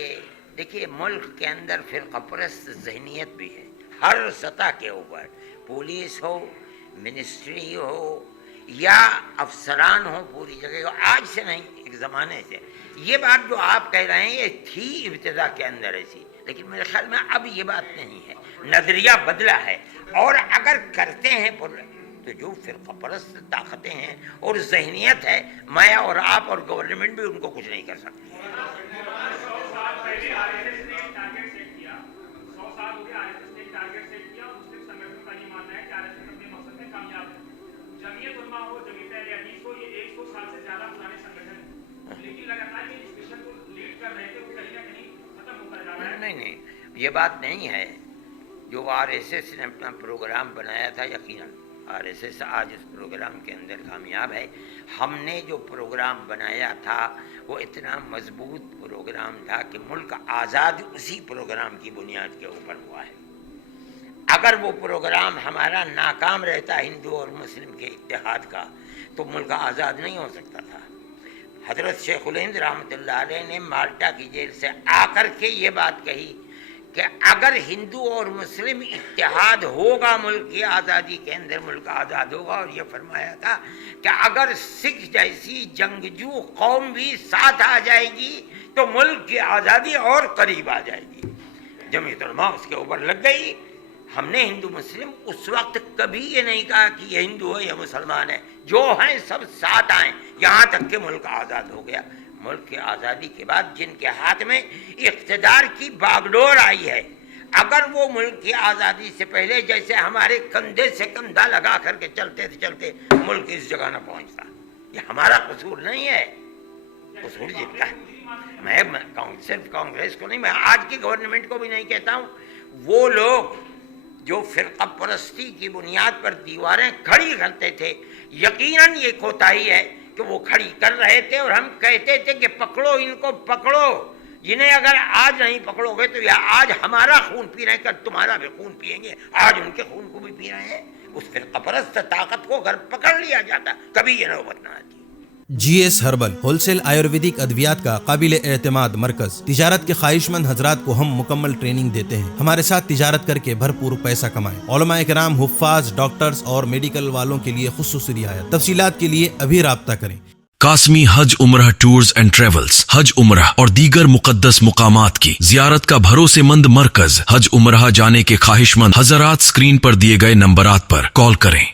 دیکھیے ملک کے اندر فرقہ پرست ذہنیت بھی ہے ہر سطح کے اوپر، پولیس ہو، منسٹری ہو یا افسران ہو، پوری جگہ ہو. آج سے نہیں، ایک زمانے سے یہ بات جو آپ کہہ رہے ہیں یہ تھی ابتدا کے اندر ایسی، لیکن میرے خیال میں اب یہ بات نہیں ہے، نظریہ بدلا ہے. اور اگر کرتے ہیں تو جو فرقہ پرست طاقتیں ہیں اور ذہنیت ہے، میں اور آپ اور گورنمنٹ بھی ان کو کچھ نہیں کر سکتی. نہیں، یہ بات نہیں ہے. جو آر ایس ایس نے اپنا پروگرام بنایا تھا، یقیناً آر ایس ایس آج اس پروگرام کے اندر کامیاب ہے. ہم نے جو پروگرام بنایا تھا وہ اتنا مضبوط پروگرام تھا کہ ملک آزاد اسی پروگرام کی بنیاد کے اوپر ہوا ہے. اگر وہ پروگرام ہمارا ناکام رہتا ہندو اور مسلم کے اتحاد کا تو ملک آزاد نہیں ہو سکتا تھا. حضرت شیخ الہند رحمۃ اللہ علیہ نے مالٹا کی جیل سے آ کر کے یہ بات کہی کہ اگر ہندو اور مسلم اتحاد ہوگا ملک کی آزادی کے اندر، ملک آزاد ہوگا. اور یہ فرمایا تھا کہ اگر سکھ جیسی جنگجو قوم بھی ساتھ آ جائے گی تو ملک کی آزادی اور قریب آ جائے گی. جمعیت علماء اس کے اوپر لگ گئی. ہم نے ہندو مسلم اس وقت کبھی یہ نہیں کہا کہ یہ ہندو ہے یا مسلمان ہے، جو ہیں سب ساتھ آئیں، یہاں تک کہ ملک آزاد ہو گیا. ملک کی آزادی کے بعد جن کے ہاتھ میں اقتدار کی باگڈور آئی ہے، اگر وہ ملک کی آزادی سے پہلے جیسے ہمارے کندھے سے کندھا لگا کر کے چلتے ملک اس جگہ نہ پہنچتا، یہ ہمارا قصور نہیں ہے، قصور جن کا ہے. میں صرف کانگریس کو نہیں، میں آج کی گورنمنٹ کو بھی نہیں کہتا ہوں. وہ لوگ جو فرقہ پرستی کی بنیاد پر دیواریں کھڑی کرتے تھے، یقیناً یہ کوتاہی ہے کہ وہ کھڑی کر رہے تھے اور ہم کہتے تھے کہ پکڑو ان کو، پکڑو جنہیں. اگر آج نہیں پکڑو گے تو یہ آج ہمارا خون پی رہے ہیں، کل تمہارا بھی خون پیئیں گے. آج ان کے خون کو بھی پی رہے ہیں. اس فرقہ پرست طاقت کو اگر پکڑ لیا جاتا کبھی یہ نوبت نہ آتی. G S herbal wholesale Ayurvedic ادویات کا قابل اعتماد مرکز. تجارت کے خواہش مند حضرات کو ہم مکمل ٹریننگ دیتے ہیں. ہمارے ساتھ تجارت کر کے بھرپور پیسہ کمائیں. علماء کرام، حفاظ، ڈاکٹرز اور میڈیکل والوں کے لیے خصوصی رعایت. تفصیلات کے لیے ابھی رابطہ کریں. قاسمی حج عمرہ ٹورز اینڈ ٹریولز حج عمرہ اور دیگر مقدس مقامات کی زیارت کا بھروسے مند مرکز. حج عمرہ جانے کے خواہش مند حضرات اسکرین پر دیے گئے نمبرات پر کال کریں.